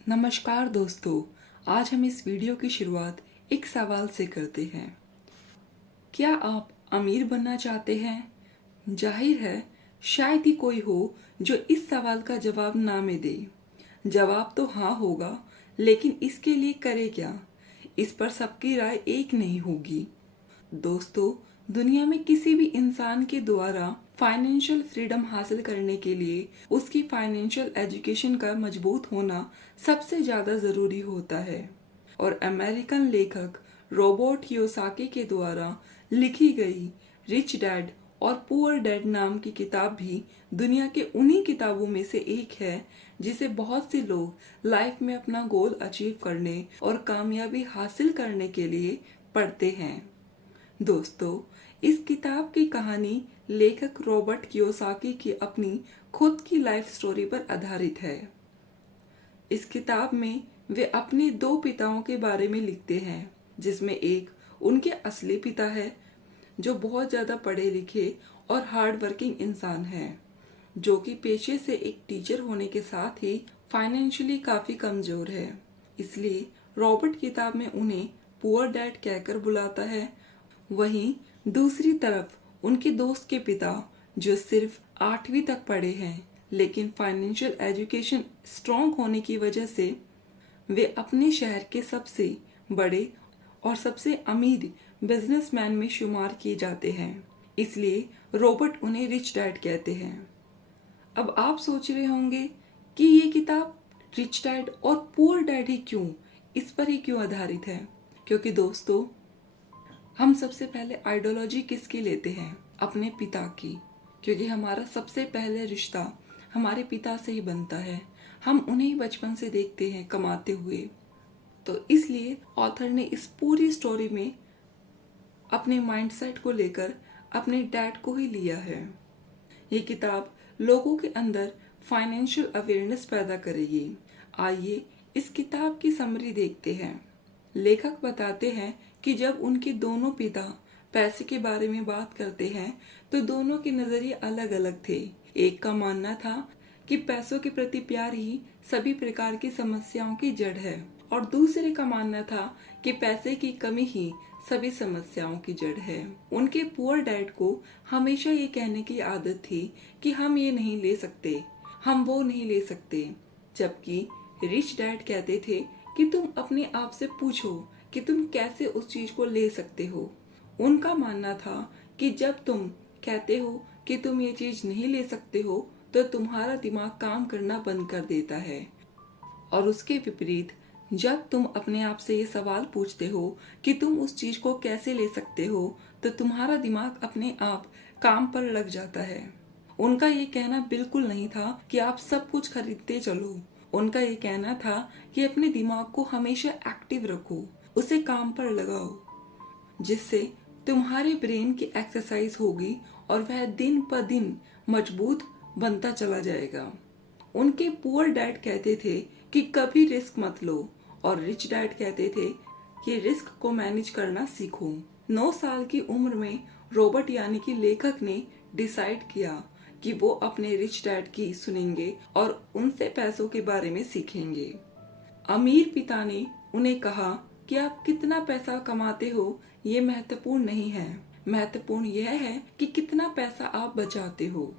नमस्कार दोस्तों, आज हम इस वीडियो की शुरुआत एक सवाल से करते हैं। क्या आप अमीर बनना चाहते हैं? जाहिर है, शायद ही कोई हो जो इस सवाल का जवाब ना में दे। जवाब तो हाँ होगा, लेकिन इसके लिए करे क्या? इस पर सबकी राय एक नहीं होगी। दोस्तों, दुनिया में किसी भी इंसान के द्वारा फाइनेंशियल फ्रीडम हासिल करने के लिए उसकी फाइनेंशियल एजुकेशन का मजबूत होना सबसे ज्यादा जरूरी होता है। और अमेरिकन लेखक रॉबर्ट कियोसाकी के द्वारा लिखी गई रिच डैड और पुअर डैड नाम की किताब भी दुनिया के उन्हीं किताबों में से एक है जिसे बहुत से लोग लाइफ में अपना गोल अचीव करने और कामयाबी हासिल करने के लिए पढ़ते हैं। दोस्तों, इस किताब की कहानी लेखक रॉबर्ट कियोसाकी की अपनी खुद की लाइफ स्टोरी पर आधारित है। इस किताब में वे अपने दो पिताओं के बारे में लिखते हैं, जिसमें एक उनके असली पिता है जो बहुत ज़्यादा पढ़े लिखे और हार्ड वर्किंग इंसान है, जो कि पेशे से एक टीचर होने के साथ ही फाइनेंशियली काफ़ी कमज़ोर है। इसलिए रॉबर्ट किताब में उन्हें पुअर डैड कहकर बुलाता है। वहीं दूसरी तरफ उनके दोस्त के पिता जो सिर्फ 8वीं तक पढ़े हैं, लेकिन फाइनेंशियल एजुकेशन स्ट्रॉन्ग होने की वजह से वे अपने शहर के सबसे बड़े और सबसे अमीर बिजनेसमैन में शुमार किए जाते हैं। इसलिए रॉबर्ट उन्हें रिच डैड कहते हैं। अब आप सोच रहे होंगे कि ये किताब रिच डैड और पुअर डैड ही क्यों, इस पर ही क्यों आधारित है? क्योंकि दोस्तों, हम सबसे पहले आइडियोलॉजी किसकी लेते हैं? अपने पिता की। क्योंकि हमारा सबसे पहले रिश्ता हमारे पिता से ही बनता है। हम उन्हें ही बचपन से देखते हैं कमाते हुए। तो इसलिए ऑथर ने इस पूरी स्टोरी में अपने माइंडसेट को लेकर अपने डैड को ही लिया है। ये किताब लोगों के अंदर फाइनेंशियल अवेयरनेस पैदा करेगी। आइए इस किताब की समरी देखते हैं। लेखक बताते हैं कि जब उनके दोनों पिता पैसे के बारे में बात करते हैं तो दोनों के नजरिए अलग अलग थे। एक का मानना था कि पैसों के प्रति प्यार ही सभी प्रकार की समस्याओं की जड़ है, और दूसरे का मानना था कि पैसे की कमी ही सभी समस्याओं की जड़ है। उनके पुअर डैड को हमेशा ये कहने की आदत थी कि हम ये नहीं ले सकते, हम वो नहीं ले सकते, जबकि रिच डैड कहते थे कि तुम अपने आप से पूछो कि तुम कैसे उस चीज को ले सकते हो। उनका मानना था कि जब तुम कहते हो कि तुम ये चीज नहीं ले सकते हो तो तुम्हारा दिमाग काम करना बंद कर देता है, और उसके विपरीत जब तुम अपने आप से ये सवाल पूछते हो कि तुम उस चीज को कैसे ले सकते हो तो तुम्हारा दिमाग अपने आप काम पर लग जाता है। उनका ये कहना बिल्कुल नहीं था कि आप सब कुछ खरीदते चलो। उनका ये कहना था कि अपने दिमाग को हमेशा एक्टिव रखो, उसे काम पर लगाओ, जिससे तुम्हारे ब्रेन की एक्सरसाइज होगी और वह दिन पर दिन मजबूत बनता चला जाएगा। उनके पुअर डैड कहते थे कि कभी रिस्क मत लो, और रिच डैड कहते थे कि रिस्क को मैनेज करना सीखो। 9 साल की उम्र में रॉबर्ट यानी कि लेखक ने डिसाइड किया कि वो अपने रिच डैड की सुनेंगे और उनसे पैसों के बारे में सीखेंगे। अमीर पिता ने उन्हें कहा कि आप कितना पैसा कमाते हो ये महत्वपूर्ण नहीं है, महत्वपूर्ण यह है कि कितना पैसा आप बचाते हो।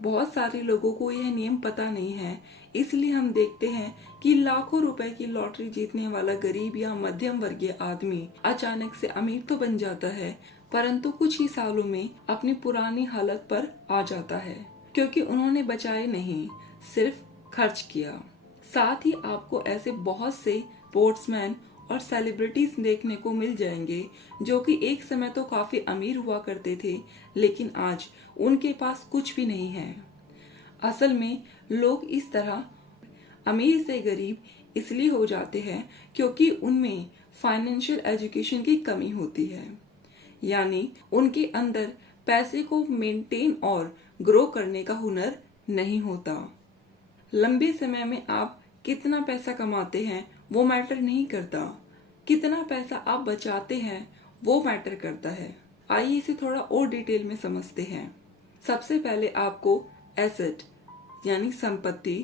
बहुत सारे लोगों को यह नियम पता नहीं है, इसलिए हम देखते हैं कि लाखों रुपए की लॉटरी जीतने वाला गरीब या मध्यम वर्गीय आदमी अचानक से अमीर तो बन जाता है, परंतु कुछ ही सालों में अपनी पुरानी हालत पर आ जाता है, क्योंकि उन्होंने बचाए नहीं, सिर्फ खर्च किया। साथ ही आपको ऐसे बहुत से स्पोर्ट्समैन और सेलिब्रिटीज देखने को मिल जाएंगे जो कि एक समय तो काफी अमीर हुआ करते थे, लेकिन आज उनके पास कुछ भी नहीं है। असल में लोग इस तरह अमीर से गरीब इसलिए हो जाते हैं क्योंकि उनमें फाइनेंशियल एजुकेशन की कमी होती है, यानी उनके अंदर पैसे को मेंटेन और ग्रो करने का हुनर नहीं होता। लंबे समय में आप कितना पैसा कमाते हैं वो मैटर नहीं करता, कितना पैसा आप बचाते हैं वो मैटर करता है। आइए इसे थोड़ा और डिटेल में समझते हैं। सबसे पहले आपको एसेट यानी संपत्ति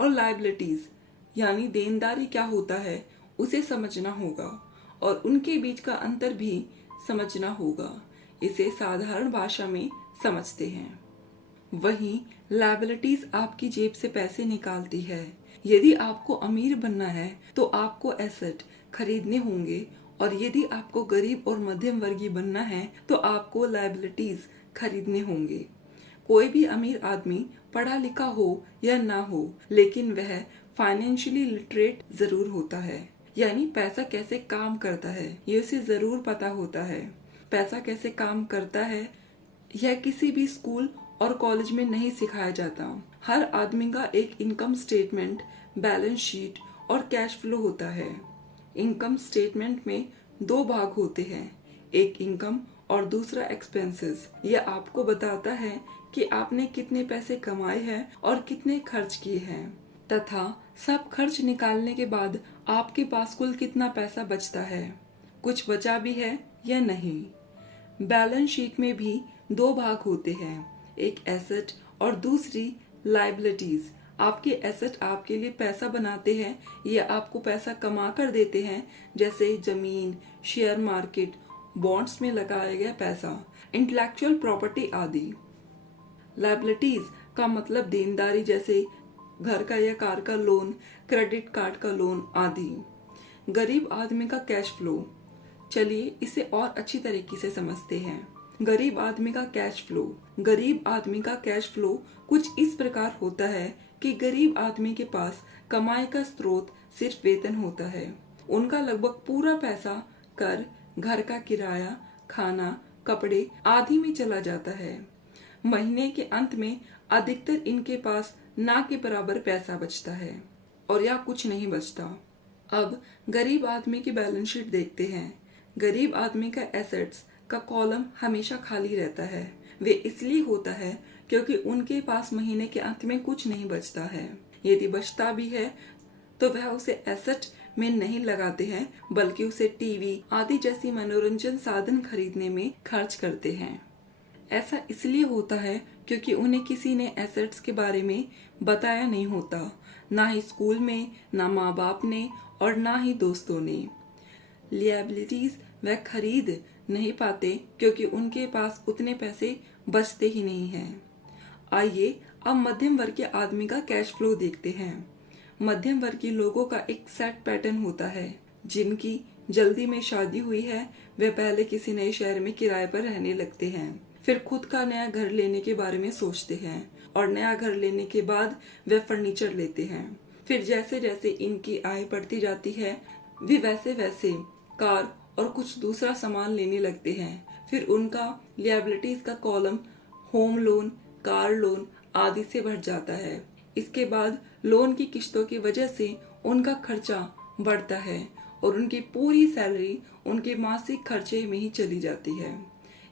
और लायबिलिटीज यानी देनदारी क्या होता है उसे समझना होगा और उनके बीच का अंतर भी समझना होगा। इसे साधारण भाषा में समझते हैं। वहीं लायबिलिटीज आपकी जेब से पैसे निकालती है। यदि आपको अमीर बनना है तो आपको एसेट खरीदने होंगे और यदि आपको गरीब और मध्यम वर्गीय बनना है तो आपको लायबिलिटीज खरीदने होंगे। कोई भी अमीर आदमी पढ़ा लिखा हो या ना हो, लेकिन वह फाइनेंशियली लिटरेट जरूर होता है, यानी पैसा कैसे काम करता है ये उसे जरूर पता होता है। पैसा कैसे काम करता है यह किसी भी स्कूल और कॉलेज में नहीं सिखाया जाता। हर आदमी का एक इनकम स्टेटमेंट, बैलेंस शीट और कैश फ्लो होता है। इनकम स्टेटमेंट में दो भाग होते हैं, एक इनकम और दूसरा एक्सपेंसेस। यह आपको बताता है कि आपने कितने पैसे कमाए हैं और कितने खर्च किए हैं तथा सब खर्च निकालने के बाद आपके पास कुल कितना पैसा बचता है, कुछ बचा भी है या नहीं। बैलेंस शीट में भी दो भाग होते हैं, एक एसेट और दूसरी लायबिलिटीज। आपके एसेट आपके लिए पैसा बनाते हैं या आपको पैसा कमा कर देते हैं, जैसे जमीन, शेयर मार्केट, बॉन्ड्स में लगाया गया पैसा, इंटेलेक्चुअल प्रॉपर्टी आदि। लायबिलिटीज का मतलब देनदारी, जैसे घर का या कार का लोन, क्रेडिट कार्ड का लोन आदि। गरीब आदमी का कैश फ्लो, चलिए इसे और अच्छी तरीके से समझते हैं। गरीब आदमी का कैश फ्लो। गरीब आदमी का कैश फ्लो कुछ इस प्रकार होता है कि गरीब आदमी के पास कमाई का स्रोत सिर्फ वेतन होता है। उनका लगभग पूरा पैसा कर, घर का किराया, खाना, कपड़े आदि में चला जाता है। महीने के अंत में अधिकतर इनके पास ना के बराबर पैसा बचता है और या कुछ नहीं बचता। अब गरीब आदमी की बैलेंस शीट देखते हैं। गरीब आदमी का एसेट्स का कॉलम हमेशा खाली रहता है। वे इसलिए होता है क्योंकि उनके पास महीने के अंत में कुछ नहीं बचता है। यदि बचता भी है तो वह उसे एसेट में नहीं लगाते हैं, बल्कि उसे टीवी आदि जैसी मनोरंजन साधन खरीदने में खर्च करते हैं। ऐसा इसलिए होता है क्योंकि उन्हें किसी ने एसेट्स के बारे में बताया नहीं होता, ना ही स्कूल में, ना माँ बाप ने और ना ही दोस्तों ने। लिएबिलिटीज वह खरीद नहीं पाते क्योंकि उनके पास उतने पैसे बचते ही नहीं हैं। आइए अब मध्यम वर्गीय आदमी का कैश फ्लो देखते हैं। मध्यम वर्गीय लोगों का एक सेट पैटर्न होता है। जिनकी जल्दी में शादी हुई है वे पहले किसी नए शहर में किराए पर रहने लगते हैं, फिर खुद का नया घर लेने के बारे में सोचते हैं और नया घर लेने के बाद वे फर्नीचर लेते हैं। फिर जैसे जैसे इनकी आय बढ़ती जाती है वे वैसे वैसे कार और कुछ दूसरा सामान लेने लगते हैं। फिर उनका लिएबिलिटीज का column home loan, car loan आदि से भर जाता है। इसके बाद लोन की किश्तों की वजह से उनका खर्चा बढ़ता है और उनकी पूरी सैलरी उनके मासिक खर्चे में ही चली जाती है।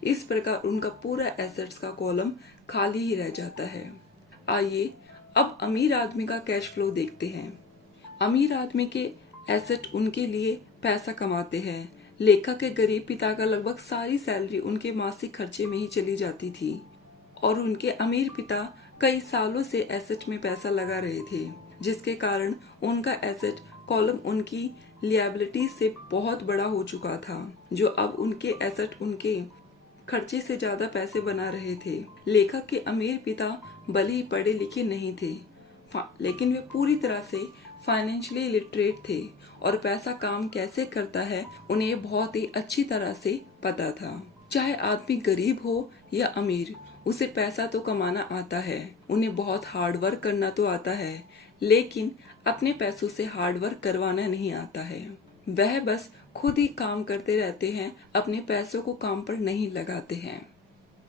इस प्रकार उनका पूरा एसेट्स का कॉलम खाली ही रह जाता है। आइए अब अमीर आदमी का कैश फ्लो देखते हैं। अमीर आदमी के एसेट उनके लिए पैसा कमाते हैं। लेखक के गरीब पिता का लगभग सारी सैलरी उनके मासिक खर्चे में ही चली जाती थी और उनके अमीर पिता कई सालों से एसेट में पैसा लगा रहे थे, जिसके कारण उनका एसेट कॉलम उनकी लिएबिलिटीज से बहुत बड़ा हो चुका था, जो अब उनके एसेट उनके खर्चे से ज्यादा पैसे बना रहे थे। लेखक के अमीर पिता भले ही पढ़े लिखे नहीं थे, लेकिन वे पूरी तरह से फाइनेंशियली लिटरेट थे और पैसा काम कैसे करता है उन्हें बहुत ही अच्छी तरह से पता था। चाहे आदमी गरीब हो या अमीर, उसे पैसा तो कमाना आता है। उन्हें बहुत हार्ड वर्क करना तो आता है, लेकिन अपने पैसों से हार्ड वर्क करवाना नहीं आता है। वह बस खुद ही काम करते रहते हैं, अपने पैसों को काम पर नहीं लगाते हैं।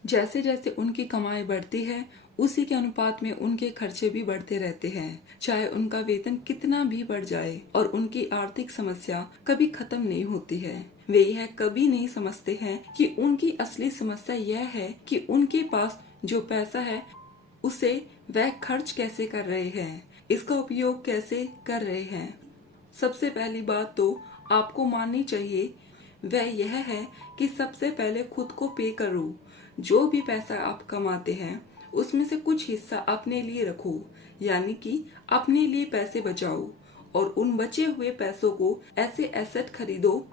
जैसे जैसे उनकी कमाई बढ़ती है उसी के अनुपात में उनके खर्चे भी बढ़ते रहते हैं, चाहे उनका वेतन कितना भी बढ़ जाए और उनकी आर्थिक समस्या कभी खत्म नहीं होती है। वे यह कभी नहीं समझते हैं कि उनकी असली समस्या यह है कि उनके पास जो पैसा है उसे वह खर्च कैसे कर रहे हैं, इसका उपयोग कैसे कर रहे हैं। सबसे पहली बात तो आपको माननी चाहिए वह यह है कि सबसे पहले खुद को पे करो। जो भी पैसा आप कमाते हैं उसमें से कुछ हिस्सा अपने लिए रखो। यानी कि अपने लिए पैसे बचाओ और उन बचे हुए पैसों को ऐसे एसेट खरीदो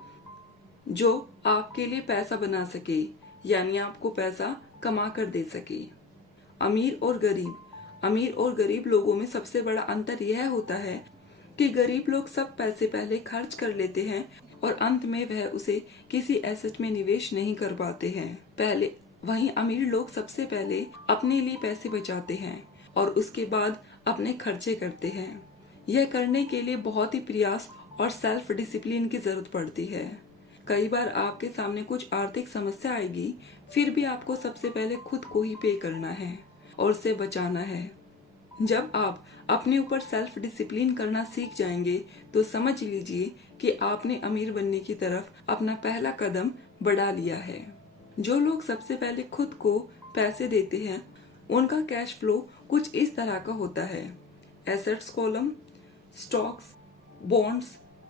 जो आपके लिए पैसा बना सके, यानी आपको पैसा कमा कर दे सके। अमीर और गरीब लोगों में सबसे बड़ा अंतर यह होता है कि गरीब लोग सब पैसे पहले खर्च कर लेते हैं और अंत में वह उसे किसी एसेट में निवेश नहीं कर पाते हैं। वहीं अमीर लोग सबसे पहले अपने लिए पैसे बचाते हैं और उसके बाद अपने खर्चे करते हैं। यह करने के लिए बहुत ही प्रयास और सेल्फ डिसिप्लिन की जरूरत पड़ती है। कई बार आपके सामने कुछ आर्थिक समस्या आएगी, फिर भी आपको सबसे पहले खुद को ही पे करना है और उसे बचाना है। जब आप अपने ऊपर सेल्फ डिसिप्लिन करना सीख जाएंगे तो समझ लीजिए कि आपने अमीर बनने की तरफ अपना पहला कदम बढ़ा लिया है। जो लोग सबसे पहले खुद को पैसे देते हैं उनका कैश फ्लो कुछ इस तरह का होता है। Assets column, stocks, bonds,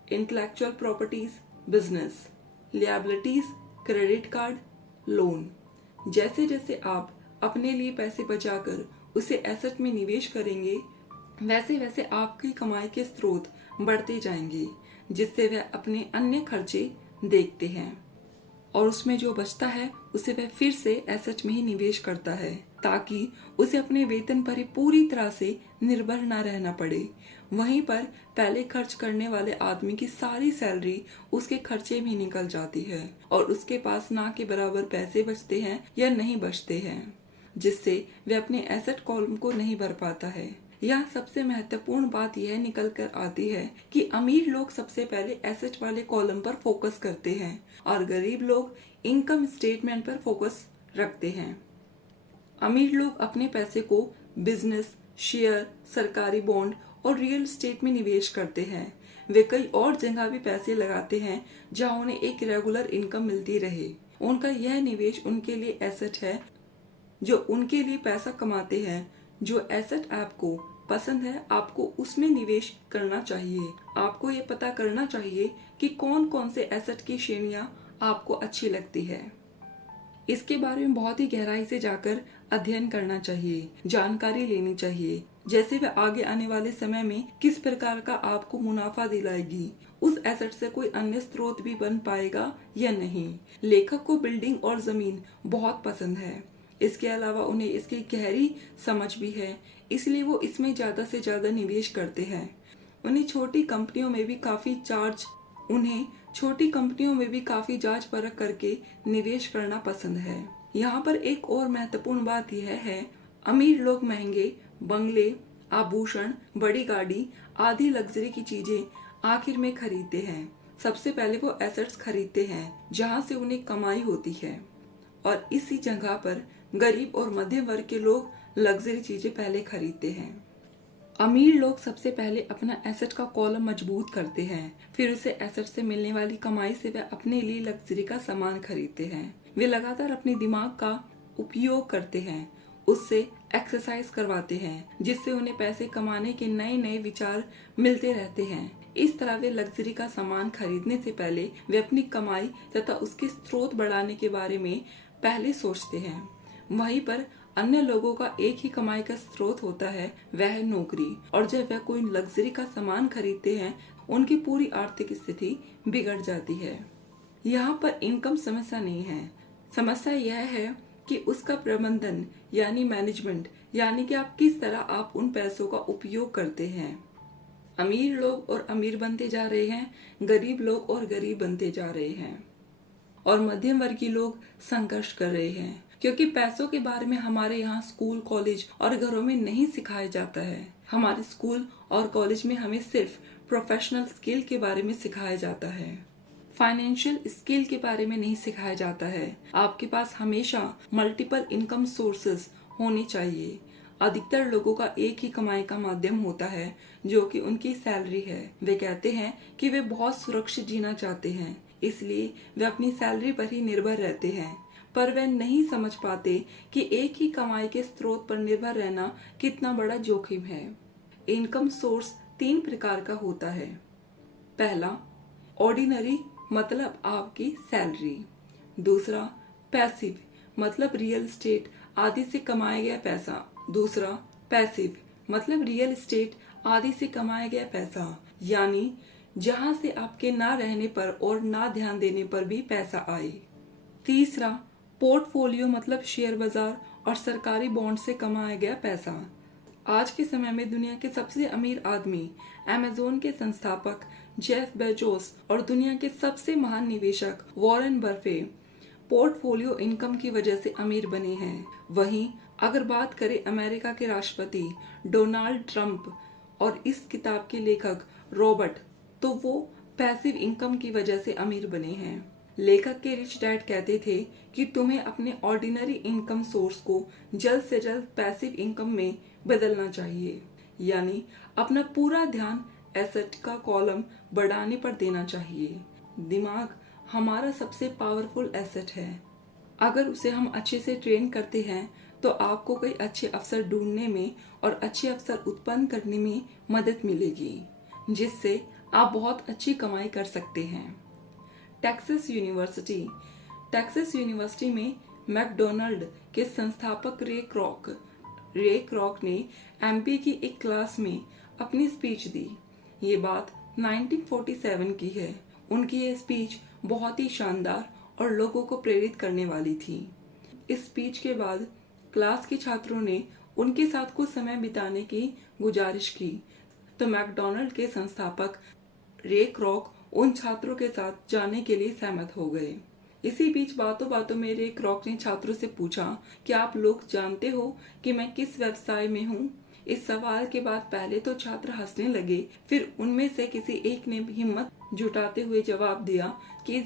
intellectual properties, business, liabilities, credit card, loan. जैसे जैसे आप अपने लिए पैसे बचाकर उसे एसेट में निवेश करेंगे वैसे वैसे आपकी कमाई के स्रोत बढ़ते जाएंगे, जिससे वह अपने अन्य खर्चे देखते हैं और उसमें जो बचता है उसे वह फिर से एसेट में ही निवेश करता है ताकि उसे अपने वेतन पर ही पूरी तरह से निर्भर न रहना पड़े। वहीं पर पहले खर्च करने वाले आदमी की सारी सैलरी उसके खर्चे में निकल जाती है और उसके पास ना के बराबर पैसे बचते हैं या नहीं बचते हैं, जिससे वह अपने एसेट कॉलम को नहीं भर पाता है। यह सबसे महत्वपूर्ण बात यह निकल कर आती है कि अमीर लोग सबसे पहले एसेट वाले कॉलम पर फोकस करते हैं और गरीब लोग इनकम स्टेटमेंट पर फोकस रखते हैं। अमीर लोग अपने पैसे को बिजनेस, शेयर, सरकारी बॉन्ड और रियल एस्टेट में निवेश करते हैं। वे कई और जगह भी पैसे लगाते हैं जहां उन्हें एक रेगुलर इनकम मिलती रहे। उनका यह निवेश उनके लिए एसेट है जो उनके लिए पैसा कमाते हैं। जो एसेट आपको पसंद है आपको उसमें निवेश करना चाहिए। आपको ये पता करना चाहिए कि कौन कौन से एसेट की श्रेणियां आपको अच्छी लगती है। इसके बारे में बहुत ही गहराई से जाकर अध्ययन करना चाहिए, जानकारी लेनी चाहिए, जैसे वह आगे आने वाले समय में किस प्रकार का आपको मुनाफा दिलाएगी, उस एसेट से कोई अन्य स्रोत भी बन पाएगा या नहीं। लेखक को बिल्डिंग और जमीन बहुत पसंद है। इसके अलावा उन्हें इसकी गहरी समझ भी है, इसलिए वो इसमें ज्यादा से ज्यादा निवेश करते हैं। उन्हें छोटी कंपनियों में भी काफी जांच परख करके निवेश करना पसंद है। यहाँ पर एक और महत्वपूर्ण बात यह है, अमीर लोग महंगे बंगले, आभूषण, बड़ी गाड़ी आदि लग्जरी की चीजें आखिर में खरीदते हैं। सबसे पहले वो एसेट्स खरीदते हैं जहाँ से उन्हें कमाई होती है और इसी जगह पर गरीब और मध्यम वर्ग के लोग लग्जरी चीजें पहले खरीदते हैं। अमीर लोग सबसे पहले अपना एसेट का कॉलम मजबूत करते हैं, फिर उसे एसेट से मिलने वाली कमाई से वे अपने लिए लग्जरी का सामान खरीदते हैं। वे लगातार अपने दिमाग का उपयोग करते हैं, उससे एक्सरसाइज करवाते हैं, जिससे उन्हें पैसे कमाने के नए नए विचार मिलते रहते हैं। इस तरह वे लग्जरी का सामान खरीदने से पहले वे अपनी कमाई तथा उसके स्रोत बढ़ाने के बारे में पहले सोचते हैं। वहीं पर अन्य लोगों का एक ही कमाई का स्रोत होता है, वह है नौकरी, और जब वह कोई लग्जरी का सामान खरीदते हैं उनकी पूरी आर्थिक स्थिति बिगड़ जाती है। यहाँ पर इनकम समस्या नहीं है, समस्या यह है कि उसका प्रबंधन यानी मैनेजमेंट, यानी कि आप किस तरह आप उन पैसों का उपयोग करते हैं। अमीर लोग और अमीर बनते जा रहे हैं, गरीब लोग और गरीब बनते जा रहे हैं और मध्यम वर्गीय लोग संघर्ष कर रहे हैं, क्योंकि पैसों के बारे में हमारे यहाँ स्कूल, कॉलेज और घरों में नहीं सिखाया जाता है। हमारे स्कूल और कॉलेज में हमें सिर्फ प्रोफेशनल स्किल के बारे में सिखाया जाता है, फाइनेंशियल स्किल के बारे में नहीं सिखाया जाता है। आपके पास हमेशा मल्टीपल इनकम सोर्सेस होने चाहिए। अधिकतर लोगों का एक ही कमाई का माध्यम होता है जो कि उनकी सैलरी है। वे कहते हैं कि वे बहुत सुरक्षित जीना चाहते हैं, इसलिए वे अपनी सैलरी पर ही निर्भर रहते हैं, पर वे नहीं समझ पाते कि एक ही कमाई के स्रोत पर निर्भर रहना कितना बड़ा जोखिम है। इनकम सोर्स 3 प्रकार का होता है। पहला, ऑर्डिनरी मतलब आपकी सैलरी। दूसरा, पैसिव मतलब रियल एस्टेट आदि से कमाया गया पैसा। दूसरा, पैसिव मतलब रियल एस्टेट आदि से कमाया गया पैसा, यानी जहां से आपके ना रहने पर और ना ध्यान देने पर भी पैसा आए। तीसरा, पोर्टफोलियो मतलब शेयर बाजार और सरकारी बॉन्ड से कमाया गया पैसा। आज के समय में दुनिया के सबसे अमीर आदमी, अमेज़न के संस्थापक जेफ बेजोस और दुनिया के सबसे महान निवेशक वॉरेन बफे पोर्टफोलियो इनकम की वजह से अमीर बने हैं। वहीं अगर बात करें अमेरिका के राष्ट्रपति डोनाल्ड ट्रंप और इस किताब के लेखक रॉबर्ट, तो वो पैसिव इनकम की वजह से अमीर बने हैं। लेखक के रिच डैड कहते थे कि तुम्हें अपने ऑर्डिनरी इनकम सोर्स को जल्द से जल्द पैसिव इनकम में बदलना चाहिए, यानी अपना पूरा ध्यान एसेट का कॉलम बढ़ाने पर देना चाहिए। दिमाग हमारा सबसे पावरफुल एसेट है। अगर उसे हम अच्छे से ट्रेन करते हैं तो आपको कई अच्छे अवसर ढूंढने में और अच्छे अवसर उत्पन्न करने में मदद मिलेगी, जिससे आप बहुत अच्छी कमाई कर सकते हैं। टेक्सास यूनिवर्सिटी में मैकडोनाल्ड के संस्थापक रे क्रॉक ने एमबीए की एक क्लास में अपनी स्पीच दी। ये बात 1947 की है। उनकी ये स्पीच बहुत ही शानदार और लोगों को प्रेरित करने वाली थी। इस स्पीच के बाद क्लास के छात्रों ने उनके साथ कुछ समय बिताने की गुजारिश की, तो मैकडोनाल्ड के संस्थापक रे क्रॉक उन छात्रों के साथ जाने के लिए सहमत हो गए। इसी बीच बातों बातों में रे क्रॉक ने छात्रों से पूछा कि आप लोग जानते हो कि मैं किस व्यवसाय में हूँ। इस सवाल के बाद पहले तो छात्र हंसने लगे, फिर उनमें से किसी एक ने हिम्मत जुटाते हुए जवाब दिया कि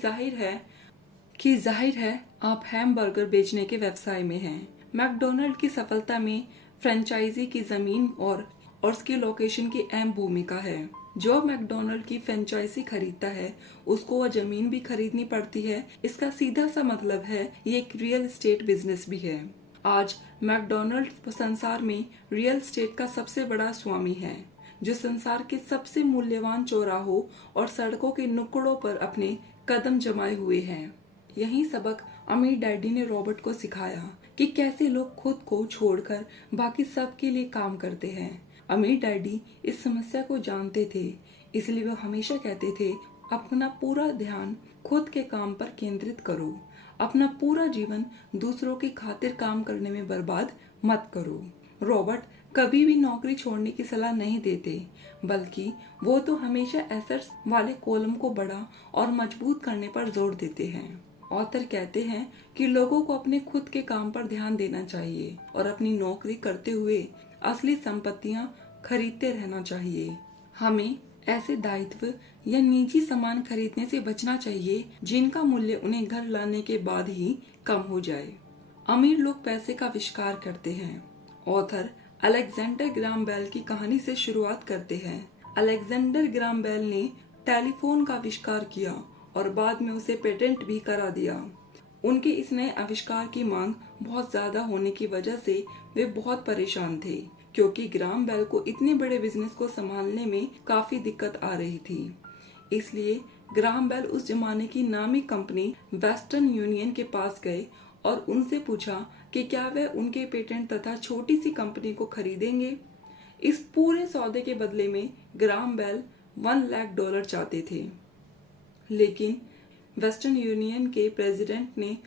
जाहिर है आप हैमबर्गर बेचने के व्यवसाय में हैं। मैकडोनाल्ड की सफलता में फ्रेंचाइजी की जमीन और उसकी लोकेशन की अहम भूमिका है। जो मैकडोनाल्ड की फ्रेंचाइजी खरीदता है उसको वह जमीन भी खरीदनी पड़ती है। इसका सीधा सा मतलब है ये एक रियल एस्टेट बिजनेस भी है। आज मैकडोनाल्ड संसार में रियल एस्टेट का सबसे बड़ा स्वामी है, जो संसार के सबसे मूल्यवान चौराहों और सड़कों के नुक्कड़ों पर अपने कदम जमाए हुए हैं। यही सबक अमीर डैडी ने रॉबर्ट को सिखाया कि कैसे लोग खुद को छोड़कर बाकी सब के लिए काम करते हैं। अमीर डैडी इस समस्या को जानते थे, इसलिए वो हमेशा कहते थे अपना पूरा ध्यान खुद के काम पर केंद्रित करो, अपना पूरा जीवन दूसरों की खातिर काम करने में बर्बाद मत करो। रॉबर्ट कभी भी नौकरी छोड़ने की सलाह नहीं देते, बल्कि वो तो हमेशा एसेट्स वाले कॉलम को बड़ा और मजबूत करने पर जोर देते हैं। ऑथर कहते हैं कि लोगों को अपने खुद के काम पर ध्यान देना चाहिए और अपनी नौकरी करते हुए असली संपत्तियां खरीदते रहना चाहिए। हमें ऐसे दायित्व या निजी सामान खरीदने से बचना चाहिए जिनका मूल्य उन्हें घर लाने के बाद ही कम हो जाए। अमीर लोग पैसे का आविष्कार करते हैं। ऑथर अलेक्जेंडर ग्राहम बेल की कहानी से शुरुआत करते हैं। अलेक्जेंडर ग्राहम बेल ने टेलीफोन का आविष्कार किया और बाद में उसे पेटेंट भी करा दिया। उनके इस नए आविष्कार की मांग बहुत ज्यादा होने की वजह से वे बहुत परेशान थे, क्योंकि ग्राहम बेल को इतने बड़े बिजनेस को संभालने में काफी दिक्कत आ रही थी। इसलिए ग्राहम बेल उस जमाने की नामी कंपनी वेस्टर्न यूनियन के पास गए और उनसे पूछा कि क्या वे उनके पेटेंट तथा छोटी सी कंपनी को खरीदेंगे। इस पूरे सौदे के बदले में ग्राहम बेल $1 लाख चाहते थे, लेकिन वेस्टर्न यूनियन के प्रेसिडेंट ने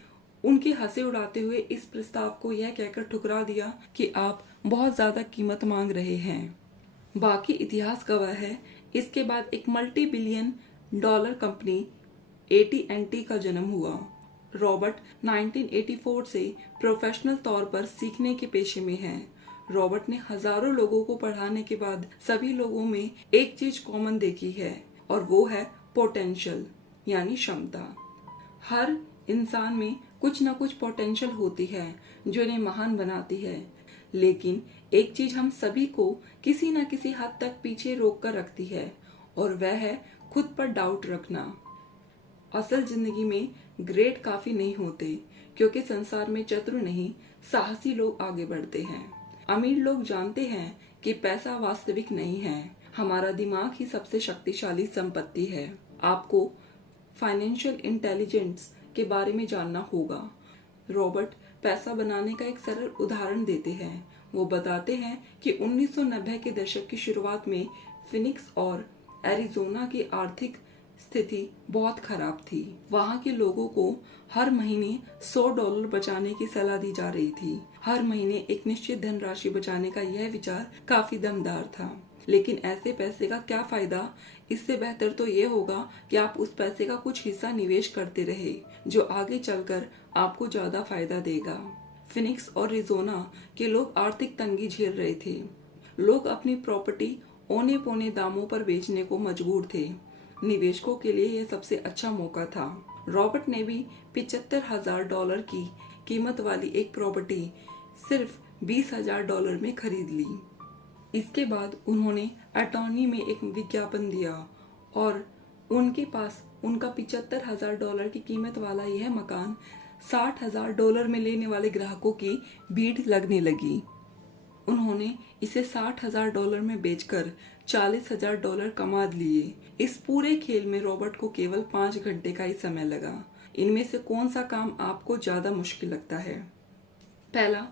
उनके हंसे उड़ाते हुए इस प्रस्ताव को यह कहकर ठुकरा दिया कि आप बहुत ज्यादा कीमत मांग रहे हैं। बाकी इतिहास गवाह है। इसके बाद एक $multi-billion कंपनी AT&T का जन्म हुआ। रॉबर्ट 1984 से प्रोफेशनल तौर पर सीखने के पेशे में हैं। रॉबर्ट ने हजारों लोगों को पढ़ाने के बाद सभी लोगों में एक चीज कॉमन देखी है, और वो है पोटेंशियल, यानी क्षमता। हर इंसान में कुछ न कुछ पोटेंशियल होती है जो इन्हें महान बनाती है, लेकिन एक चीज हम सभी को किसी न किसी हद तक पीछे रोक कर रखती है, और वह है खुद पर डाउट रखना। असल जिंदगी में ग्रेट काफी नहीं होते, क्योंकि संसार में चतुर नहीं साहसी लोग आगे बढ़ते हैं। अमीर लोग जानते हैं कि पैसा वास्तविक नहीं है, हमारा दिमाग ही सबसे शक्तिशाली संपत्ति है। आपको फाइनेंशियल इंटेलिजेंस के बारे में जानना होगा। रॉबर्ट पैसा बनाने का एक सरल उदाहरण देते हैं। वो बताते हैं कि 1990 के दशक की शुरुआत में फिनिक्स और एरिजोना की आर्थिक स्थिति बहुत खराब थी। वहाँ के लोगों को हर महीने $100 बचाने की सलाह दी जा रही थी। हर महीने एक निश्चित धनराशि बचाने का यह विचार काफी दमदार था, लेकिन ऐसे पैसे का क्या फायदा। इससे बेहतर तो ये होगा कि आप उस पैसे का कुछ हिस्सा निवेश करते रहे, जो आगे चलकर आपको ज्यादा फायदा देगा। फिनिक्स और रिजोना के लोग आर्थिक तंगी झेल रहे थे। लोग अपनी प्रॉपर्टी औने पौने दामों पर बेचने को मजबूर थे। निवेशकों के लिए यह सबसे अच्छा मौका था। रॉबर्ट ने भी $75,000 की कीमत वाली एक प्रॉपर्टी सिर्फ $20,000 में खरीद ली। इसके बाद उन्होंने अटॉर्नी में एक विज्ञापन दिया और उनके पास उनका $75,000 की कीमत वाला यह मकान $60,000 में लेने वाले ग्राहकों की भीड़ लगने लगी। उन्होंने इसे $60,000 में बेचकर $40,000 कमा लिए। इस पूरे खेल में रॉबर्ट को केवल 5 घंटे का ही समय लगा। इनमें से कौन सा काम आपको ज्यादा मुश्किल लगता है? पहला,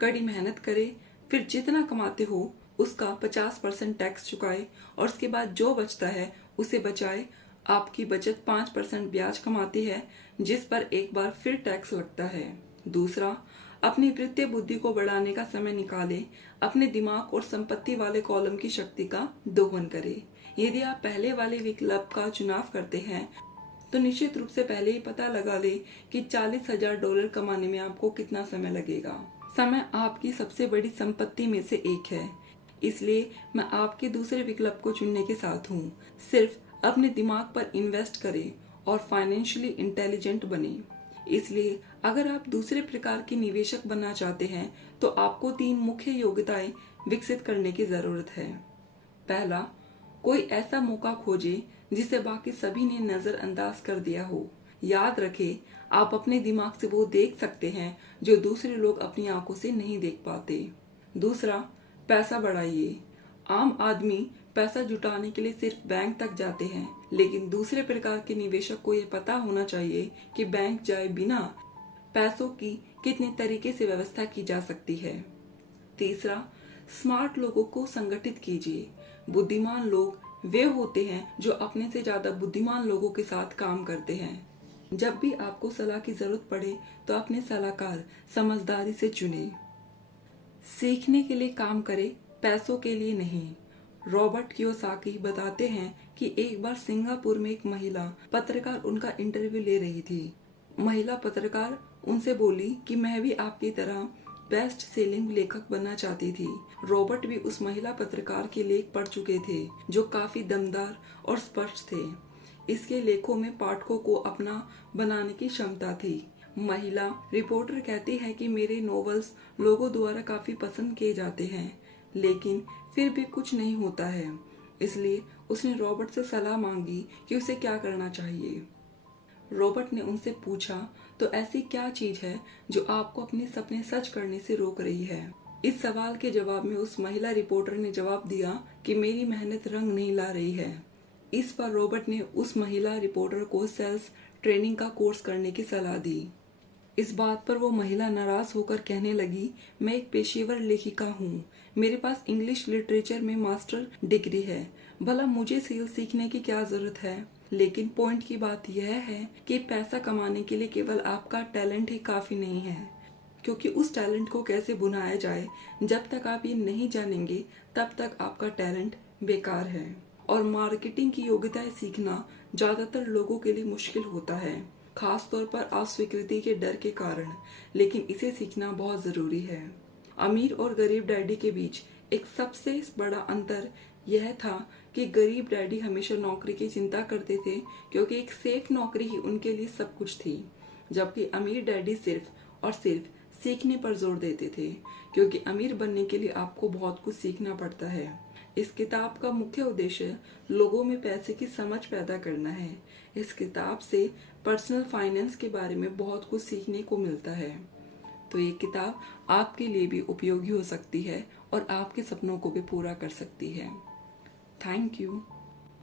कड़ी मेहनत करे, फिर जितना कमाते हो उसका 50% टैक्स चुकाए और उसके बाद जो बचता है उसे बचाए। आपकी बचत 5% ब्याज कमाती है, जिस पर एक बार फिर टैक्स लगता है। दूसरा, अपनी वित्तीय बुद्धि को बढ़ाने का समय निकाले। अपने दिमाग और संपत्ति वाले कॉलम की शक्ति का दोहन करे। यदि आप पहले वाले विकल्प का चुनाव करते हैं तो निश्चित रूप से पहले ही पता लगा ले कि $40,000 कमाने में आपको कितना समय लगेगा। समय आपकी सबसे बड़ी संपत्ति में से एक है, इसलिए मैं आपके दूसरे विकल्प को चुनने के साथ हूँ। सिर्फ अपने दिमाग पर इन्वेस्ट करें और फाइनेंशियली इंटेलिजेंट बने। इसलिए अगर आप दूसरे प्रकार के निवेशक बनना चाहते हैं तो आपको 3 मुख्य योग्यताएं विकसित करने की जरूरत है। पहला, कोई ऐसा मौका खोजे जिसे बाकी सभी ने नजरअंदाज कर दिया हो। याद रखें, आप अपने दिमाग से वो देख सकते हैं जो दूसरे लोग अपनी आंखों से नहीं देख पाते। दूसरा, पैसा बढ़ाइए। आम आदमी पैसा जुटाने के लिए सिर्फ बैंक तक जाते हैं, लेकिन दूसरे प्रकार के निवेशक को यह पता होना चाहिए कि बैंक जाए बिना पैसों की कितने तरीके से व्यवस्था की जा सकती है। तीसरा, स्मार्ट लोगों को संगठित कीजिए। बुद्धिमान लोग वे होते हैं जो अपने से ज्यादा बुद्धिमान लोगों के साथ काम करते हैं। जब भी आपको सलाह की जरूरत पड़े तो अपने सलाहकार समझदारी से चुने। सीखने के लिए काम करें, पैसों के लिए नहीं। रॉबर्ट कियोसाकी बताते हैं कि एक बार सिंगापुर में एक महिला पत्रकार उनका इंटरव्यू ले रही थी। महिला पत्रकार उनसे बोली कि मैं भी आपकी तरह बेस्ट सेलिंग लेखक बनना चाहती थी। रॉबर्ट भी उस महिला पत्रकार के लेख पढ़ चुके थे जो काफी दमदार और स्पष्ट थे। इसके लेखों में पाठकों को अपना बनाने की क्षमता थी। महिला रिपोर्टर कहती है कि मेरे नॉवेल्स लोगों द्वारा काफी पसंद किए जाते हैं, लेकिन फिर भी कुछ नहीं होता है। इसलिए उसने रॉबर्ट से सलाह मांगी कि उसे क्या करना चाहिए। रॉबर्ट ने उनसे पूछा, तो ऐसी क्या चीज है जो आपको अपने सपने सच करने से रोक रही है? इस सवाल के जवाब में उस महिला रिपोर्टर ने जवाब दिया कि मेरी मेहनत रंग नहीं ला रही है। इस पर रॉबर्ट ने उस महिला रिपोर्टर को सेल्स ट्रेनिंग का कोर्स करने की सलाह दी। इस बात पर वो महिला नाराज होकर कहने लगी, मैं एक पेशेवर लेखिका हूँ, मेरे पास इंग्लिश लिटरेचर में मास्टर डिग्री है, भला मुझे सेल्स सीखने की क्या जरूरत है। लेकिन पॉइंट की बात यह है कि पैसा कमाने के लिए केवल आपका टैलेंट ही काफी नहीं है, क्योंकि उस टैलेंट को कैसे बुनाया जाए जब तक आप ये नहीं जानेंगे तब तक आपका टैलेंट बेकार है। और मार्केटिंग की योग्यताएं सीखना ज्यादातर लोगों के लिए मुश्किल होता है, खास तौर पर अस्वीकृति के डर के कारण, लेकिन इसे सीखना बहुत जरूरी है। अमीर और गरीब डैडी के बीच एक सबसे बड़ा अंतर यह था कि गरीब डैडी हमेशा नौकरी की चिंता करते थे, क्योंकि एक सेफ नौकरी ही उनके लिए सब कुछ थी, जबकि अमीर डैडी सिर्फ और सिर्फ सीखने पर जोर देते थे, क्योंकि अमीर बनने के लिए आपको बहुत कुछ सीखना पड़ता है। इस किताब का मुख्य उद्देश्य लोगों में पैसे की समझ पैदा करना है। इस किताब से पर्सनल फाइनेंस के बारे में बहुत कुछ सीखने को मिलता है। तो ये किताब आपके लिए भी उपयोगी हो सकती है और आपके सपनों को भी पूरा कर सकती है। Thank you.